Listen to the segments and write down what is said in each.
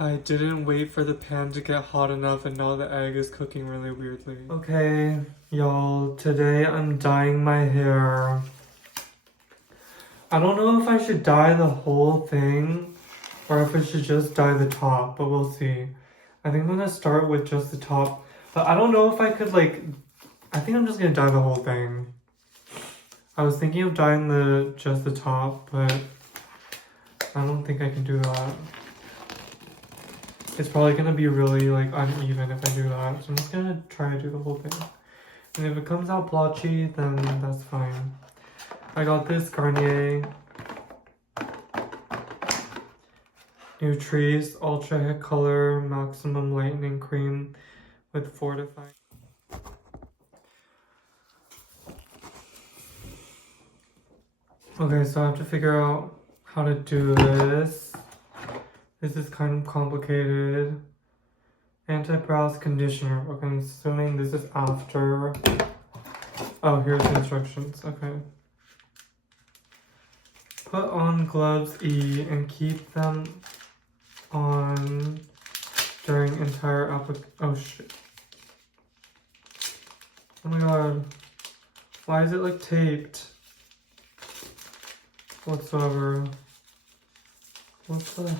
I didn't wait for the pan to get hot enough and now the egg is cooking really weirdly. Okay, y'all, today I'm dyeing my hair. I don't know if I should dye the whole thing or if I should just dye the top, but we'll see. I think I'm gonna start with just the top, but I don't know if I could I think I'm just gonna dye the whole thing. I was thinking of dyeing just the top, but I don't think I can do that. It's probably gonna be really uneven if I do that, so I'm just gonna try to do the whole thing. And if it comes out blotchy, then that's fine. I got this Garnier Nutrice Ultra Hit Color Maximum Lightening Cream with Fortifying. Okay, so I have to figure out how to do this. This is kind of complicated. Anti-brows conditioner. Okay, I'm assuming this is after. Oh, here's the instructions. Okay. Put on gloves E and keep them on during entire application. Oh shit. Oh my god. Why is it taped? Whatsoever. What's the...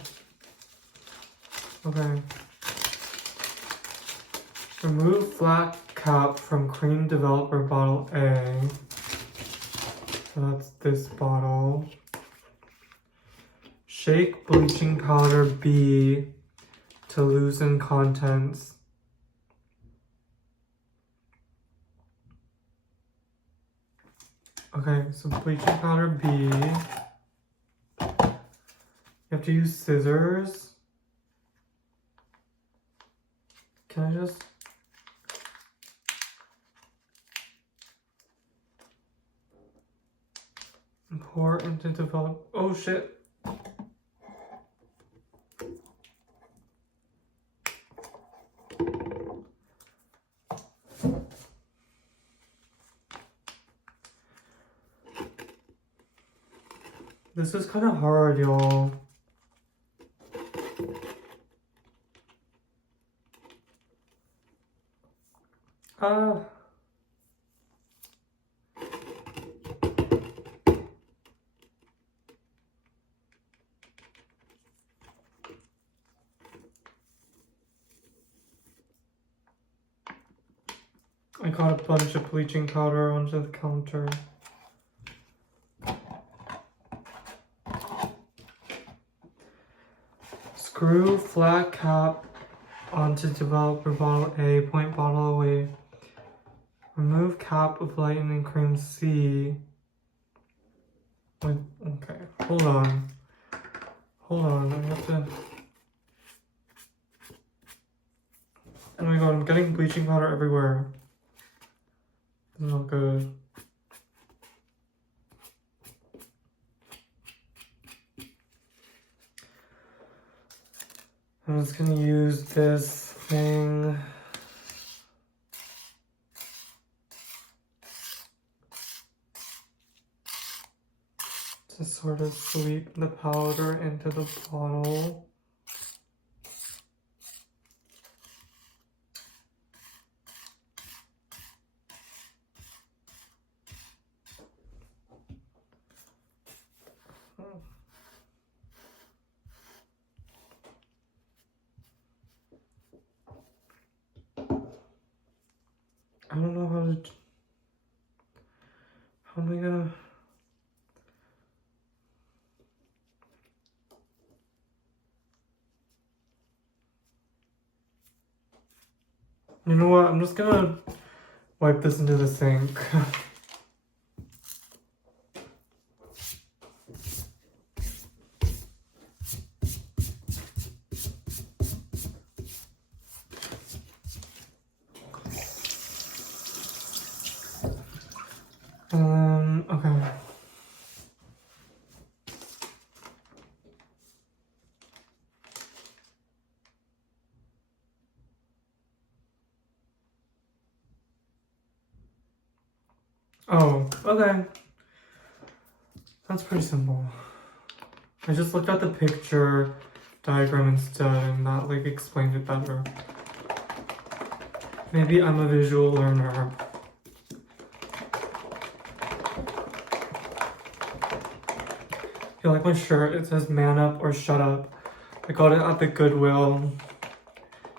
Okay. Remove flat cap from cream developer bottle A. So that's this bottle. Shake bleaching powder B to loosen contents. Okay, so bleaching powder B. You have to use scissors. Can I just... pour into develop... Oh shit! This is kind of hard, y'all. I got a bunch of bleaching powder onto the counter. Screw flat cap onto developer bottle A, point bottle away. Remove cap of lightening cream C. Okay, hold on. Hold on, I have to... Oh my god, I'm getting bleaching powder everywhere. This is not good. I'm just gonna use this thing. To sort of sweep the powder into the bottle. I don't know how am I gonna... You know what, I'm just gonna wipe this into the sink. Okay. Oh, okay. That's pretty simple. I just looked at the picture diagram instead, and that like explained it better. Maybe I'm a visual learner. You like my shirt? It says man up or shut up. I got it at the Goodwill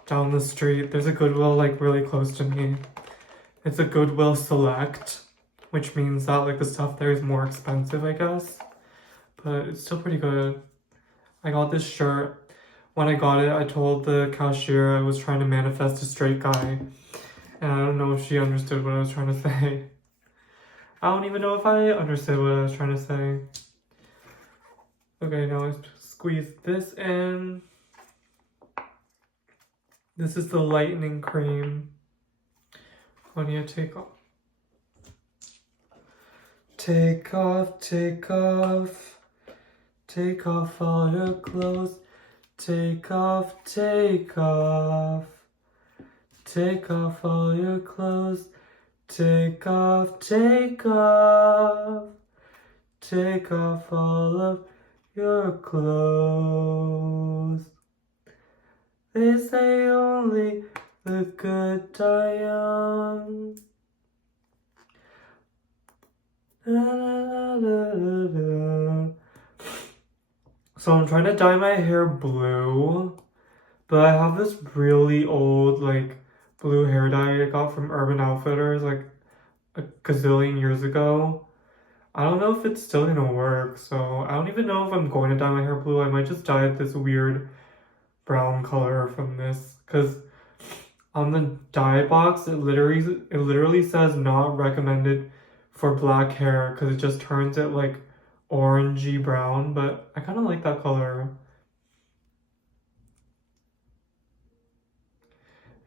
down the street. There's a Goodwill like really close to me. It's a Goodwill Select, which means that like the stuff there is more expensive, I guess. But it's still pretty good. I got this shirt. When I got it, I told the cashier I was trying to manifest a straight guy. And I don't know if she understood what I was trying to say. I don't even know if I understood what I was trying to say. Okay, now I squeeze this in. This is the lightening cream. What do you take off? Take off, take off. Take off all your clothes. Take off, take off. Take off all your clothes. Take off, take off. Take off all of your clothes. They say only the good die young. Da, da, da, da, da. So I'm trying to dye my hair blue, but I have this really old like blue hair dye I got from Urban Outfitters like a gazillion years ago. I don't know if it's still gonna work, so I don't even know if I'm going to dye my hair blue. I might just dye it this weird brown color from this, because on the dye box it literally says not recommended for black hair because it just turns it like orangey brown, but I kind of like that color.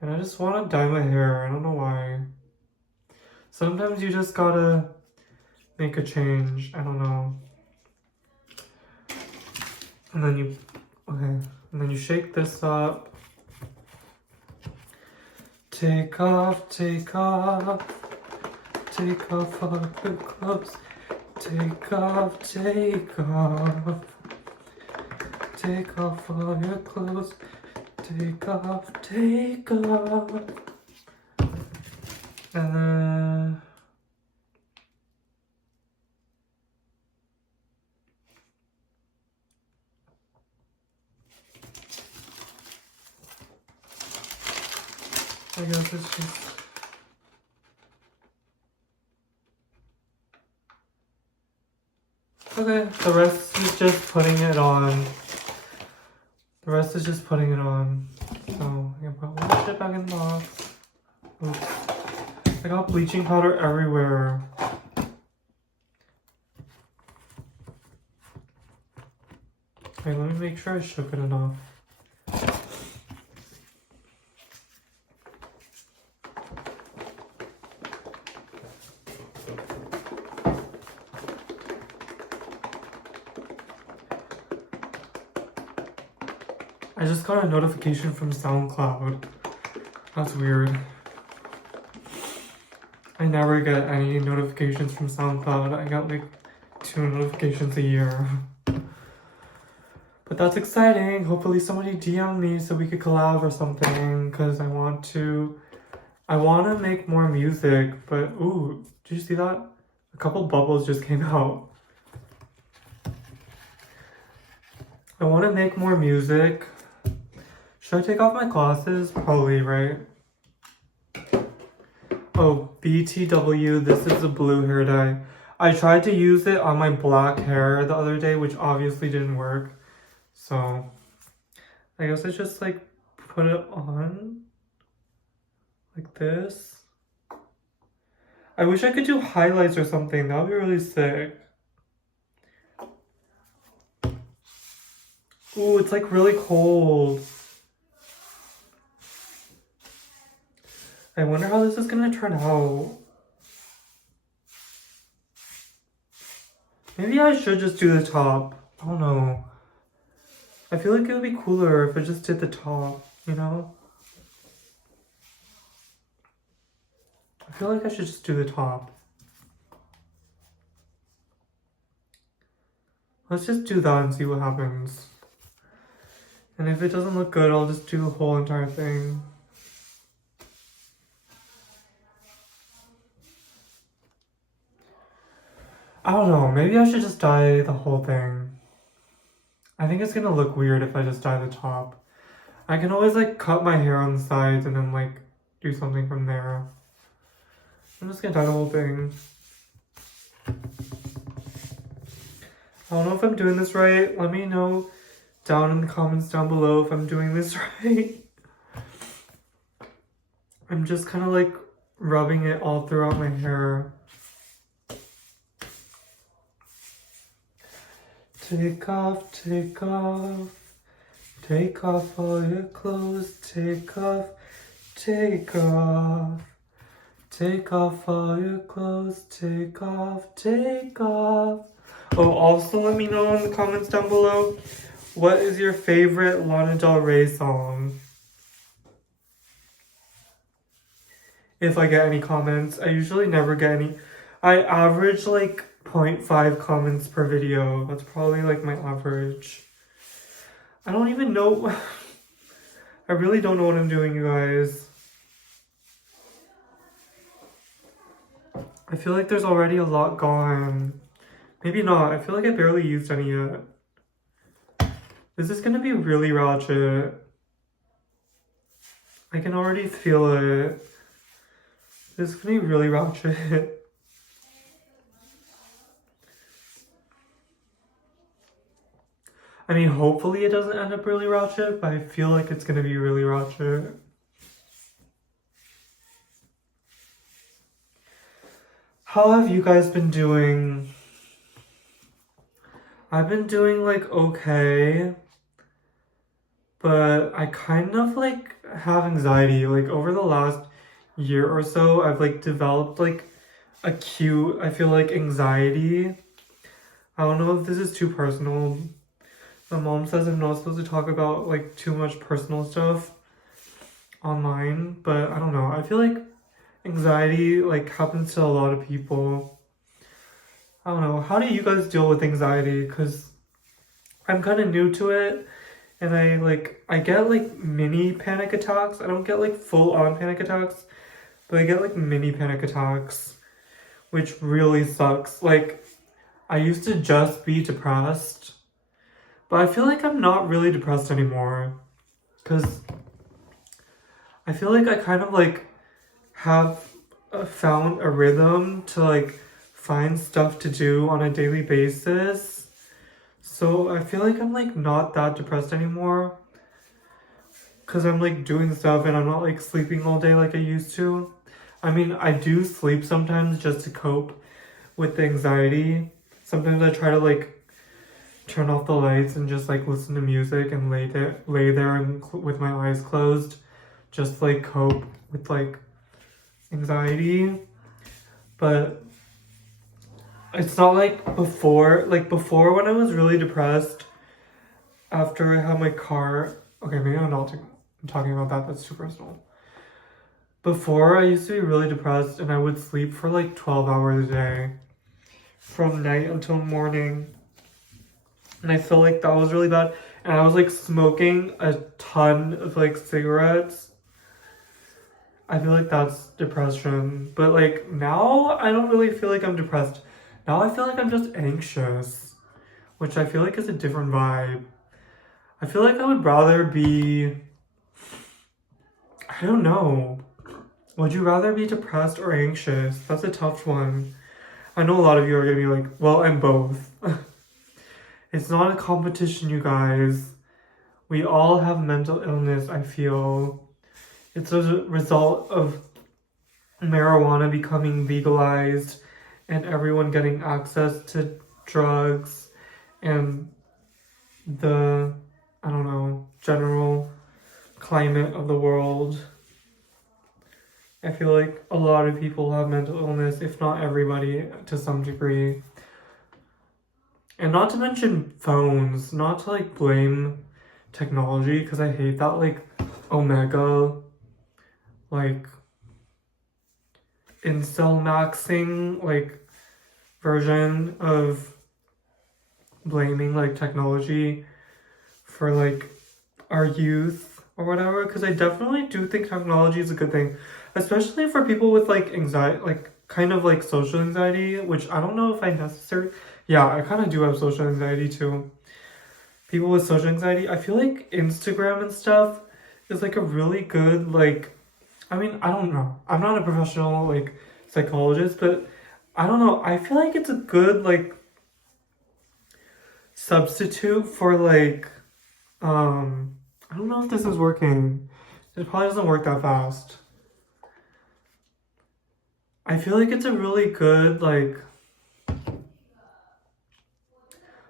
And I just want to dye my hair. I don't know why. Sometimes you just gotta make a change. I don't know. And then you, okay. And then you shake this up. Take off, take off. Take off all your clothes. Take off, take off. Take off all your clothes. Take off, take off. And then I guess it's just okay, the rest is just putting it on. The rest is just putting it on. So I'm gonna put all the shit back in the box. Oops. I got bleaching powder everywhere. Wait, let me make sure I shook it enough. I just got a notification from SoundCloud. That's weird. I never get any notifications from SoundCloud. I got like 2 notifications a year. But that's exciting. Hopefully somebody DM me so we could collab or something, because I want to make more music. But ooh, did you see that? A couple bubbles just came out. I want to make more music. Should I take off my glasses? Probably, right? Oh, BTW, this is a blue hair dye. I tried to use it on my black hair the other day, which obviously didn't work. So, I guess I just like put it on like this. I wish I could do highlights or something. That would be really sick. Ooh, it's like really cold. I wonder how this is gonna turn out. Maybe I should just do the top. I don't know. I feel like it would be cooler if I just did the top, you know? I feel like I should just do the top. Let's just do that and see what happens. And if it doesn't look good, I'll just do the whole entire thing. I don't know, maybe I should just dye the whole thing. I think it's gonna look weird if I just dye the top. I can always like cut my hair on the sides and then like do something from there. I'm just gonna dye the whole thing. I don't know if I'm doing this right. Let me know down in the comments down below if I'm doing this right. I'm just kind of like rubbing it all throughout my hair. Take off, take off, take off all your clothes, take off, take off, take off all your clothes, take off, take off. Oh, also let me know in the comments down below, what is your favorite Lana Del Rey song? If I get any comments. I usually never get any. I average like 0.5 comments per video. That's probably like my average. I don't even know. I really don't know what I'm doing, you guys. I feel like there's already a lot gone. Maybe not. I feel like I barely used any yet. This is gonna be really ratchet. I can already feel it. This is gonna be really ratchet. I mean, hopefully it doesn't end up really ratchet, but I feel like it's gonna be really ratchet. How have you guys been doing? I've been doing like okay, but I kind of like have anxiety. Like over the last year or so, I've like developed like acute, I feel like anxiety. I don't know if this is too personal. My mom says I'm not supposed to talk about like too much personal stuff online, but I don't know. I feel like anxiety like happens to a lot of people. I don't know. How do you guys deal with anxiety? Because I'm kind of new to it, and I get like mini panic attacks. I don't get like full on panic attacks, but I get like mini panic attacks, which really sucks. Like I used to just be depressed, but I feel like I'm not really depressed anymore, because I feel like I kind of like have found a rhythm to like find stuff to do on a daily basis. So I feel like I'm like not that depressed anymore, because I'm like doing stuff and I'm not like sleeping all day like I used to. I mean, I do sleep sometimes just to cope with the anxiety. Sometimes I try to like turn off the lights and just like listen to music and lay there and with my eyes closed, just like cope with like anxiety. But it's not like before. Like before, when I was really depressed after I had my car. Okay, maybe I'm not talking about that. That's too personal. Before, I used to be really depressed and I would sleep for like 12 hours a day from night until morning. And I felt like that was really bad. And I was like smoking a ton of like cigarettes. I feel like that's depression. But like now, I don't really feel like I'm depressed. Now I feel like I'm just anxious, which I feel like is a different vibe. I feel like I would rather be, I don't know. Would you rather be depressed or anxious? That's a tough one. I know a lot of you are gonna be like, well, I'm both. It's not a competition, you guys. We all have mental illness, I feel. It's a result of marijuana becoming legalized and everyone getting access to drugs and the, I don't know, general climate of the world. I feel like a lot of people have mental illness, if not everybody, to some degree. And not to mention phones, not to like blame technology, because I hate that like Omega, like incel maxing like version of blaming like technology for like our youth or whatever, because I definitely do think technology is a good thing, especially for people with like anxiety, like kind of like social anxiety, which I don't know if I necessarily, yeah, I kind of do have social anxiety too. People with social anxiety, I feel like Instagram and stuff is like a really good, like, I mean, I don't know. I'm not a professional like psychologist, but I don't know. I feel like it's a good like substitute for like I don't know if this is working. It probably doesn't work that fast. I feel like it's a really good like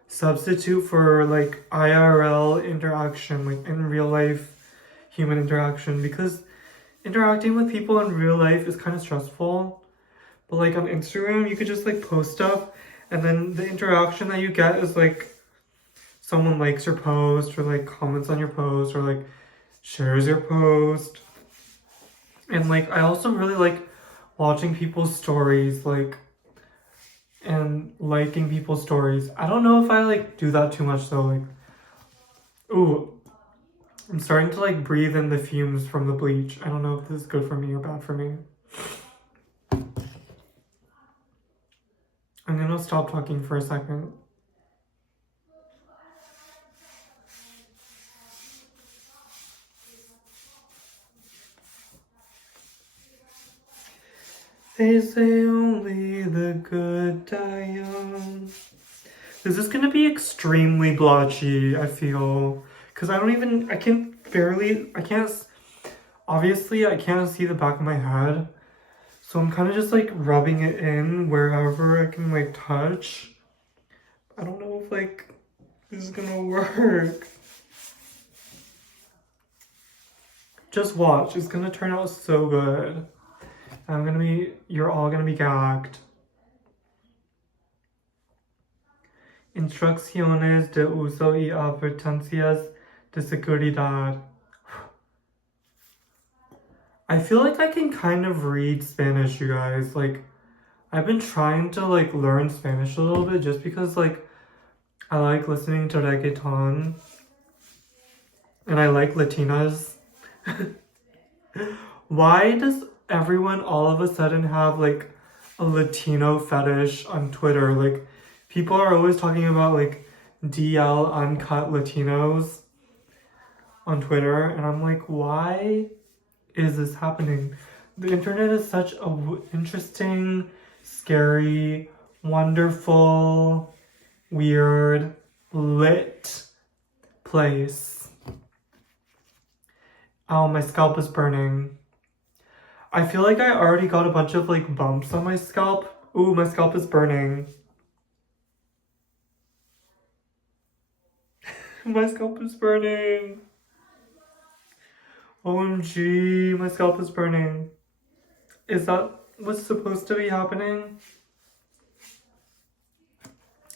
substitute for like IRL interaction, like in real life human interaction, because interacting with people in real life is kind of stressful. But like on Instagram, you could just like post stuff, and then the interaction that you get is like someone likes your post or like comments on your post or like shares your post. And like I also really like watching people's stories, like, and liking people's stories. I don't know if I like do that too much though. Like, ooh, I'm starting to like breathe in the fumes from the bleach. I don't know if this is good for me or bad for me. I'm gonna stop talking for a second. They say only the good die young. This is gonna be extremely blotchy, I feel. Because obviously I can't see the back of my head. So I'm kind of just like rubbing it in wherever I can like touch. I don't know if like this is gonna work. Just watch, it's gonna turn out so good. You're all gonna be gagged. Instrucciones de uso y advertencias de seguridad. I feel like I can kind of read Spanish, you guys. Like, I've been trying to like learn Spanish a little bit just because like I like listening to reggaeton and I like Latinas. Why does everyone all of a sudden have like a Latino fetish on Twitter? Like, people are always talking about like DL uncut Latinos on Twitter, and I'm like, why is this happening? The internet is such a interesting, scary, wonderful, weird, lit place. Oh, my scalp is burning. I feel like I already got a bunch of like bumps on my scalp. Ooh, my scalp is burning. My scalp is burning. OMG, my scalp is burning. Is that what's supposed to be happening?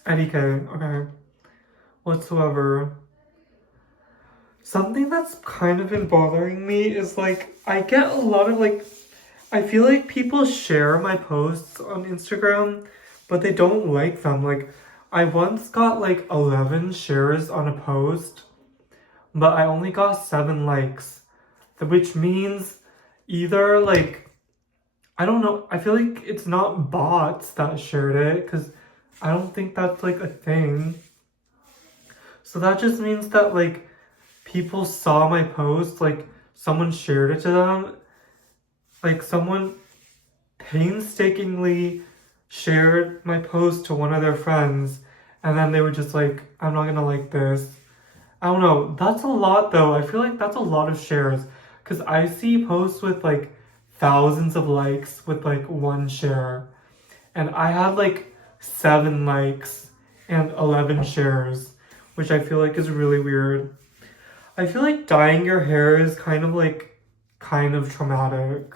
Eddie K, okay. Whatsoever. Something that's kind of been bothering me is like, I get a lot of like, I feel like people share my posts on Instagram, but they don't like them. Like, I once got like 11 shares on a post, but I only got 7 likes, which means either like, I don't know, I feel like it's not bots that shared it, because I don't think that's like a thing. So that just means that like people saw my post, like someone shared it to them, like someone painstakingly shared my post to one of their friends, and then they were just like, I'm not gonna like this. I don't know, that's a lot though. I feel like that's a lot of shares, because I see posts with like thousands of likes with like 1 share, and I had like 7 likes and 11 shares, which I feel like is really weird. I feel like dyeing your hair is kind of traumatic.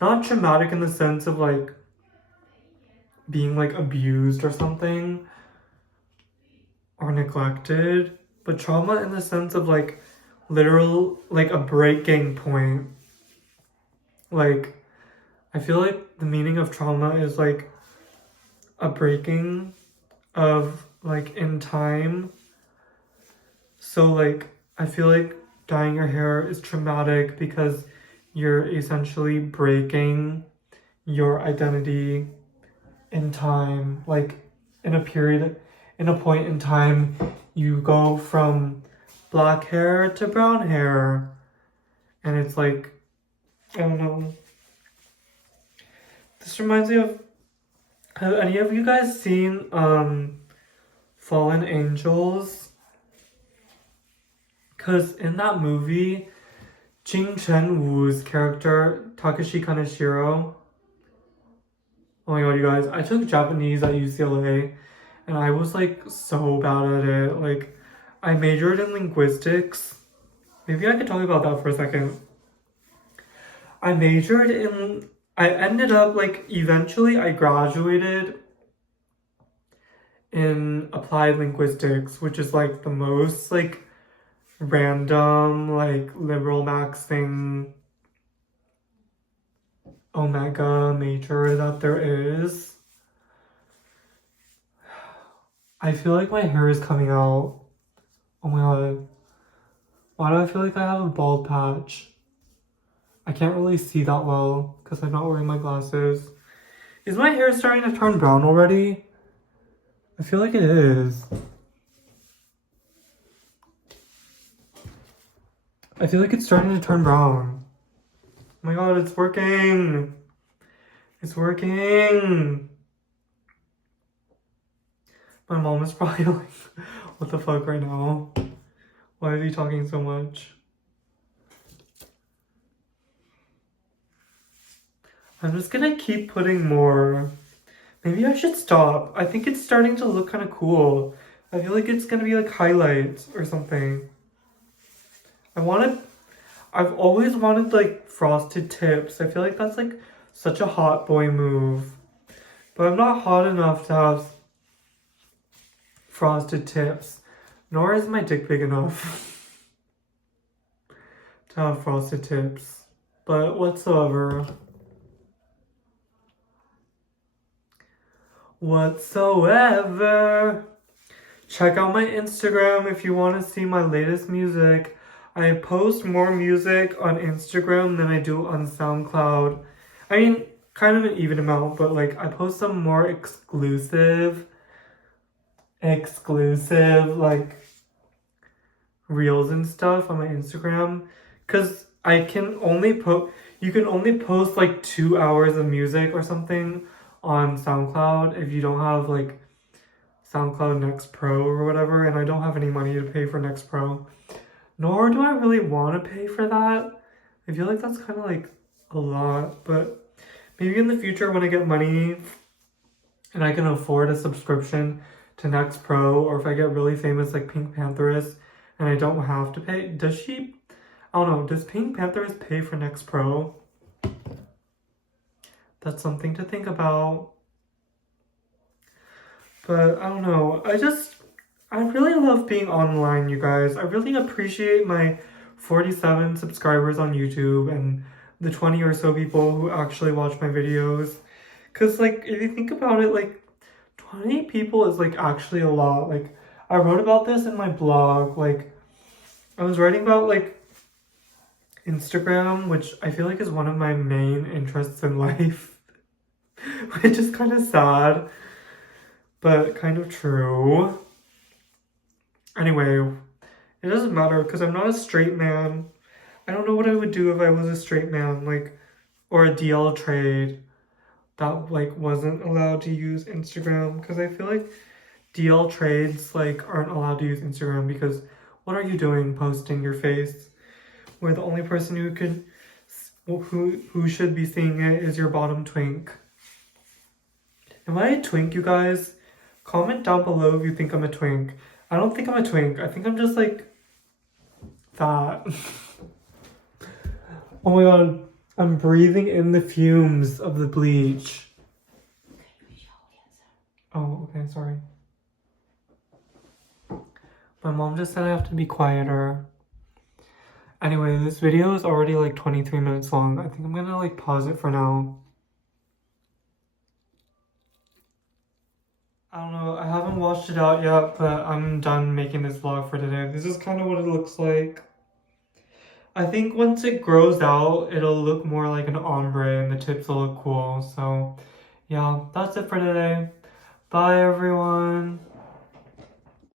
Not traumatic in the sense of like being like abused or something or neglected, but trauma in the sense of like literal, like a breaking point. Like, I feel like the meaning of trauma is like a breaking of like in time. So like I feel like dyeing your hair is traumatic because you're essentially breaking your identity in time. Like in a point in time, you go from black hair to brown hair. And it's like, I don't know. This reminds me of, have any of you guys seen Fallen Angels? Because in that movie, Jing Chen-woo's character, Takashi Kaneshiro, oh my god, you guys, I took Japanese at UCLA, and I was like so bad at it. Like, I majored in linguistics. Maybe I could talk about that for a second. I ended up like, eventually I graduated in applied linguistics, which is like the most like random, like liberal maxing omega major that there is. I feel like my hair is coming out. Oh my god. Why do I feel like I have a bald patch? I can't really see that well because I'm not wearing my glasses. Is my hair starting to turn brown already? I feel like it is. I feel like it's starting to turn brown. Oh my god, it's working! It's working! My mom is probably like, what the fuck right now? Why is he talking so much? I'm just gonna keep putting more. Maybe I should stop. I think it's starting to look kind of cool. I feel like it's gonna be like highlights or something. I've always wanted like frosted tips. I feel like that's like such a hot boy move. But I'm not hot enough to have frosted tips. Nor is my dick big enough to have frosted tips. But whatsoever. Check out my Instagram if you want to see my latest music. I post more music on Instagram than I do on SoundCloud. I mean, kind of an even amount, but like I post some more exclusive like reels and stuff on my Instagram, because you can only post like 2 hours of music or something on SoundCloud if you don't have like SoundCloud Next Pro or whatever, and I don't have any money to pay for Next Pro. Nor do I really want to pay for that. I feel like that's kind of like a lot, but maybe in the future when I get money and I can afford a subscription to Next Pro, or if I get really famous like Pink Pantheress and I don't have to pay. I don't know, does Pink Pantheress pay for Next Pro? That's something to think about. But I don't know, I really love being online, you guys. I really appreciate my 47 subscribers on YouTube and the 20 or so people who actually watch my videos. Because, like, if you think about it, like, 20 people is, like, actually a lot. Like, I wrote about this in my blog. Like, I was writing about, like, Instagram, which I feel like is one of my main interests in life. Which is kind of sad, but kind of true. Anyway, it doesn't matter because I'm not a straight man. I don't know what I would do if I was a straight man, like, or a DL trade that, like, wasn't allowed to use Instagram, because I feel like DL trades, like, aren't allowed to use Instagram because what are you doing posting your face where the only person who should be seeing it is your bottom twink? Am I a twink, you guys? Comment down below if you think I'm a twink. I don't think I'm a twink. I think I'm just like that. Oh my god, I'm breathing in the fumes of the bleach. Oh, okay, sorry. My mom just said I have to be quieter. Anyway, this video is already like 23 minutes long. I think I'm gonna like pause it for now. I don't know, I haven't washed it out yet, but I'm done making this vlog for today. This is kind of what it looks like. I think once it grows out, it'll look more like an ombre and the tips will look cool. So yeah, that's it for today. Bye everyone.